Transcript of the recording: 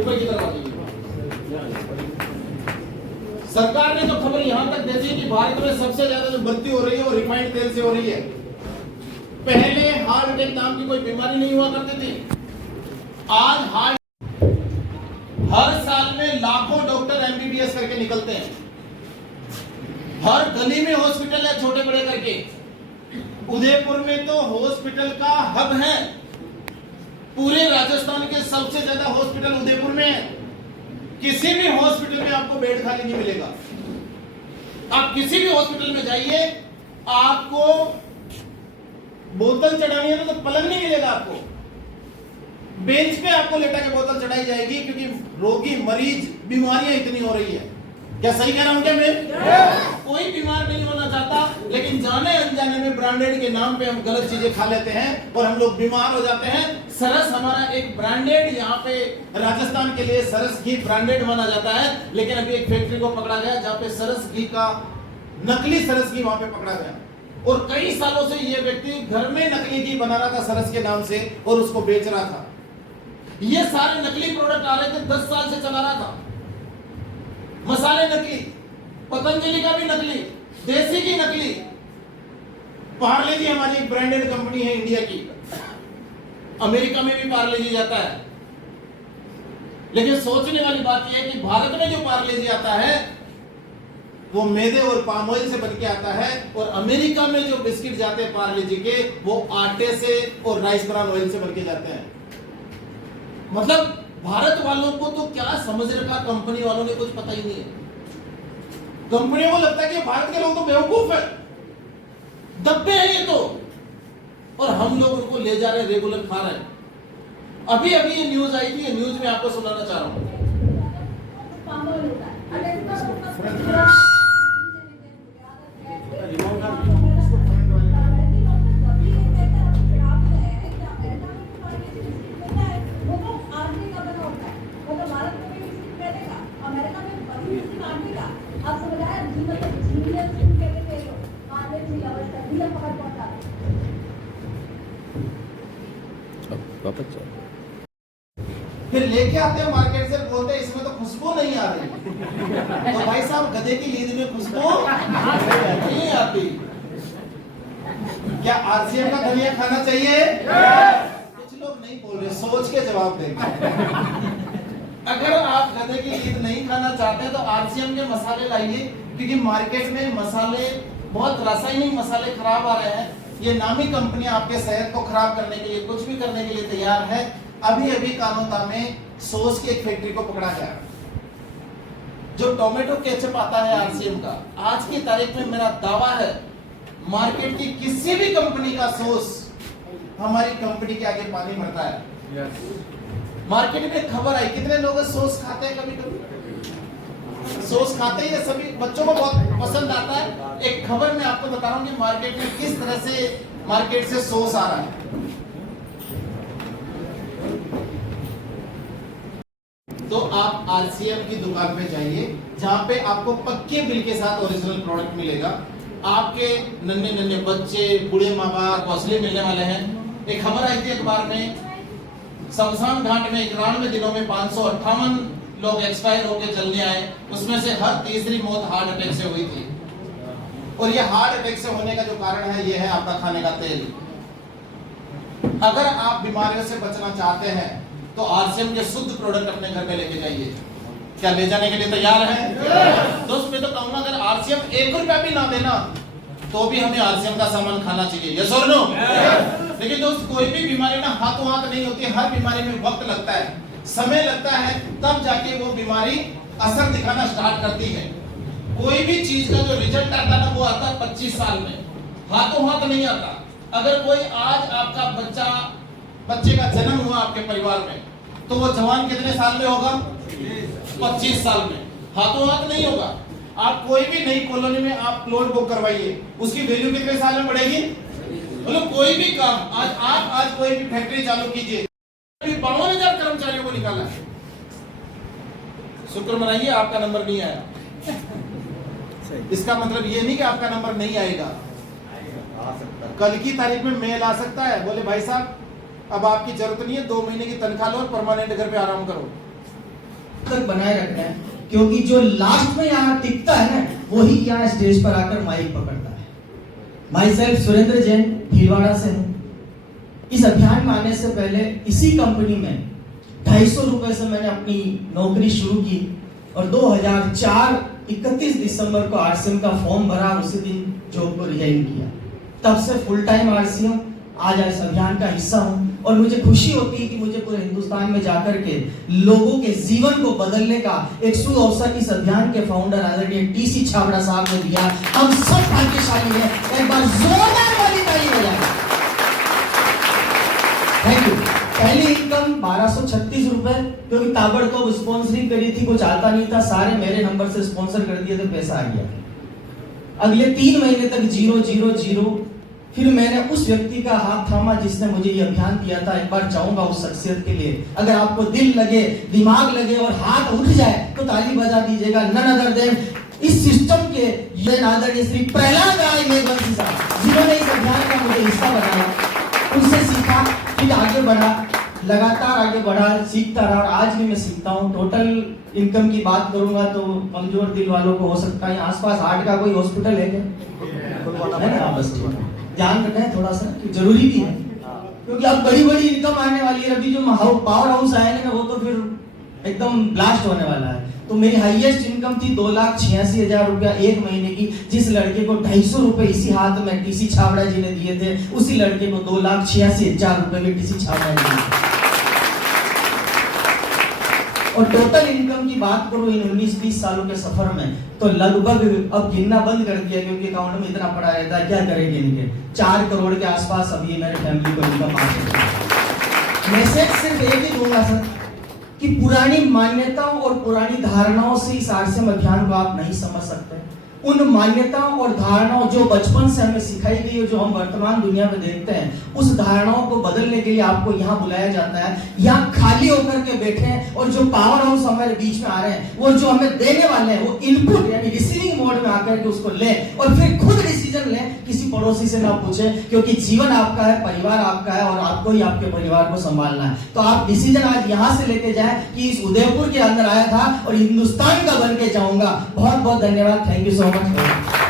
ऊपर की तरफ आती है। सरकार ने तो खबर यहां तक दे दी कि भारत में सबसे ज्यादा जो मृत्यु हो रही है वो रिफाइंड तेल से हो रही है। पहले हार्ट अटैक नाम की कोई बीमारी नहीं हुआ करती थी, आज हर साल में लाखों डॉक्टर एमबीबीएस करके निकलते हैं। हर गली में हॉस्पिटल है, छोटे बड़े करके। उदयपुर में तो हॉस्पिटल का हब है, पूरे राजस्थान के सबसे ज्यादा हॉस्पिटल उदयपुर में है। किसी भी हॉस्पिटल में आपको बेड खाली नहीं मिलेगा। आप किसी भी हॉस्पिटल में जाइए, आपको बोतल चढ़ानी है तो पलंग नहीं मिलेगा, आपको बेंच पे आपको लेटा के बोतल चढ़ाई जाएगी, क्योंकि रोगी मरीज बीमारियां इतनी हो रही है। क्या सही कह रहा हूं क्या मैं? कोई बीमार नहीं होना चाहता, लेकिन जाने अनजाने में ब्रांडेड के नाम पे हम गलत चीजें खा लेते हैं और हम लोग बीमार हो जाते हैं। सरस हमारा एक ब्रांडेड, यहाँ पे राजस्थान के लिए सरस घी ब्रांडेड माना जाता है, लेकिन अभी एक फैक्ट्री को पकड़ा गया जहाँ पे सरस घी का नकली सरस घी वहां पे पकड़ा गया, और कई सालों से ये व्यक्ति घर में नकली घी बना रहा था सरस के नाम से और उसको बेच रहा था। ये सारे नकली प्रोडक्ट आ रहे थे, 10 साल से चला रहा था। मसाले नकली, पतंजलि का भी नकली, देसी की नकली। पार्ले जी हमारी एक ब्रांडेड कंपनी है इंडिया की, अमेरिका में भी पार्ले जी जाता है। लेकिन सोचने वाली बात यह है कि भारत में जो पार्ले जी आता है वो मैदे और पाम ऑयल से बनके आता है, और अमेरिका में जो बिस्किट जाते हैं पार्ले जी के, वो आटे से और राइस ब्रान ऑयल से बनके जाते हैं। मतलब भारत वालों को तो क्या समझ रखा, कंपनी वालों ने कुछ पता ही नहीं है। कंपनियों को लगता है कि भारत के लोग तो बेवकूफ है, दब्बे हैं ये तो, और हम लोग उनको ले जा रहे हैं, रेगुलर खा रहे हैं। अभी अभी ये न्यूज आई थी, ये न्यूज में आपको सुनाना चाह रहा हूं। फिर लेके आते हैं मार्केट से, बोलते हैं इसमें तो खुशबू नहीं आ रही। तो भाई साहब, गधे की लीद में खुशबू नहीं आती। क्या आरसीएम का धनिया खाना चाहिए? कुछ लोग नहीं बोल रहे, सोच के जवाब देंगे। अगर आप गधे की लीद नहीं खाना चाहते तो आरसीएम के मसाले लाइए, क्योंकि मार्केट में मसाले बहुत रासायनिक मसाले खराब आ रहे हैं। ये नामी कंपनियां आपके सेहत को खराब करने के लिए कुछ भी करने के लिए तैयार है। अभी अभी कानोता में सॉस की एक फैक्ट्री को पकड़ा गया, जो टोमेटो केचप आता है आरसीएम का। आज की तारीख में मेरा दावा है, मार्केट की किसी भी कंपनी का सॉस हमारी कंपनी के आगे पानी भरता है। मार्केट में खबर आई, कितने लोग सॉस खाते हैं? कभी कभी सॉस खाते ही सभी बच्चों को बहुत पसंद आता है। एक खबर मैं आपको बता रहा हूं कि मार्केट में किस तरह से मार्केट से सॉस आ रहा है। तो आप आरसीएम की दुकान पे जाइए, जहां पे आपको पक्के बिल के साथ ओरिजिनल प्रोडक्ट मिलेगा। आपके नन्हे नन्हे बच्चे, बूढ़े माँ बाप को असली मिलने वाले हैं। एक खबर आई थी अखबार में, शमशान घाट में 91 दिनों में 558 लोग एक्सपायर होकर जलने आए, उसमें से हर तीसरी मौत हार्ट अटैक से हुई थी। और ये हार्ट अटैक से होने का जो कारण है, ये है आपका खाने का तेल। अगर आप बीमारियों से बचना चाहते हैं तो आरसीएम के शुद्ध प्रोडक्ट अपने घर में लेके जाइए। क्या ले जाने के लिए तैयार हैं? दोस्त मैं तो कहूंगा, अगर आरसीएम 1 रुपया भी ना देना तो भी हमें आरसीएम का सामान खाना चाहिए। यस और नो? लेकिन दोस्त, कोई भी बीमारी ना हाथों हाथ नहीं होती। हर बीमारी में वक्त लगता है, समय लगता है, तब जाके वो बीमारी असर दिखाना स्टार्ट करती है। कोई भी चीज का जो रिजल्ट आता है ना, वो आता है 25 साल में, हाथों हाथ नहीं आता। अगर कोई आज आपका बच्चे का जन्म हुआ आपके परिवार में, तो वो जवान कितने साल में होगा? 25 साल में। हाथों हाथ नहीं होगा। आप कोई भी नई कॉलोनी में आप प्लॉट बुक करवाइए, उसकी वैल्यू कितने साल में बढ़ेगी? मतलब कोई भी काम आज कोई भी फैक्ट्री चालू कीजिए, 52,000 कर्मचारियों को निकाला है। शुक्र मनाइए आपका नंबर नहीं आया। इसका मतलब ये नहीं कि आपका नंबर नहीं आएगा, कल की तारीख में मेल आ सकता है, बोले भाई साहब अब आपकी जरूरत नहीं है, 2 महीने की तनख्वाह लो और परमानेंट घर पे आराम करो। तक बनाए रखना है, क्योंकि जो लास्ट में यहाँ टिकता है ना, वही यहाँ स्टेज पर आकर माइक पकड़ता है। माई सेल्फ सुरेंद्र जैन भीलवाड़ा से हूँ। इस अभियान में आने से पहले इसी कंपनी में 250 रुपए से मैंने अपनी नौकरी शुरू की और 2004 31 दिसंबर को आरसीएम का फॉर्म भरा और उसी दिन जॉब को रिजाइन किया। तब से फुल टाइम आरसी हूँ, आज इस अभियान का हिस्सा हूँ और मुझे खुशी होती है कि मुझे पूरे हिंदुस्तान में जाकर के लोगों के जीवन को बदलने का एक शुभ अवसर इस अभियान के फाउंडर आदरणीय टीसी छाबड़ा साहब ने दिया। हम सब भाग्यशाली हैं। एक बार जोरदार वाली ताली बजाएं। Thank you. पहली इनकम 1236 रुपए, क्योंकि ताबड़तोड़ स्पॉन्सरिंग करी थी, कुछ आता नहीं था, सारे मेरे नंबर से स्पॉन्सर कर दिए थे, पैसा आ गया। अगले 3 महीने तक 000। फिर मैंने उस व्यक्ति का हाथ थामा जिसने मुझे ये अभियान दिया था। एक बार चाहूंगा उस शख्सियत के लिए, अगर आपको दिल लगे, दिमाग लगे और हाथ उठ जाए तो ताली बजा दीजिएगा। नन अदर देन इस सिस्टम के आदरणीय श्री प्रहलाद राय मेघवंशी साहब, जिन्होंने इस अभियान का मुझे हिस्सा बनाया। उनसे सीखा, फिर आगे बढ़ा, लगातार आगे बढ़ा, सीखता रहा और आज भी मैं सीखता हूँ। टोटल इनकम की बात करूंगा तो कमजोर दिल वालों को हो सकता है आसपास हार्ट का कोई हॉस्पिटल है क्या? है ना? बस ध्यान रखें थोड़ा सा, जरूरी भी है, क्योंकि अब बड़ी बड़ी इनकम आने वाली है। अभी जो पावर हाउस आएंगे ना, वो तो फिर एकदम ब्लास्ट होने वाला है। तो मेरी हाईएस्ट इनकम थी 2,86,000 रुपया एक महीने की। जिस लड़के को 250 रुपए इसी हाथ में टीसी छाबड़ा जी ने दिए थे, उसी लड़के को 2,86,000 रुपए भी टीसी छाबड़ा जी ने। और टोटल इनकम की बात करूं इन 19-20 सालों के सफर में, तो लगभग अब गिनना बंद कर दिया, क्योंकि अकाउंट में इतना पड़ा रहता है, क्या करें गिन के। 4 करोड़ के आसपास अभी मेरे फैमिली को इनकम आ चुकी है। मैसेज सिर्फ एक ही दूंगा सर, कि पुरानी मान्यताओं और पुरानी धारणाओं से इस आरसीएम अभियान को आप नहीं समझ सकते। उन मान्यताओं और धारणाओं जो बचपन से हमें सिखाई गई है, जो हम वर्तमान दुनिया में देखते हैं, उस धारणाओं को बदलने के लिए आपको यहाँ बुलाया जाता है। यहाँ खाली होकर के बैठे हैं और जो पावर हाउस हमारे बीच में आ रहे हैं, वो जो हमें देने वाले हैं, वो इनपुट यानी रिसीविंग मोड में आकर के उसको लें और फिर खुद डिसीजन लें, किसी पड़ोसी से ना पूछें, क्योंकि जीवन आपका है, परिवार आपका है और आपको ही आपके परिवार को संभालना है। तो आप डिसीजन आज यहाँ से लेके जाएं कि इस उदयपुर के अंदर आया था और हिंदुस्तान का बन के जाऊंगा। बहुत बहुत धन्यवाद। Thank you so much.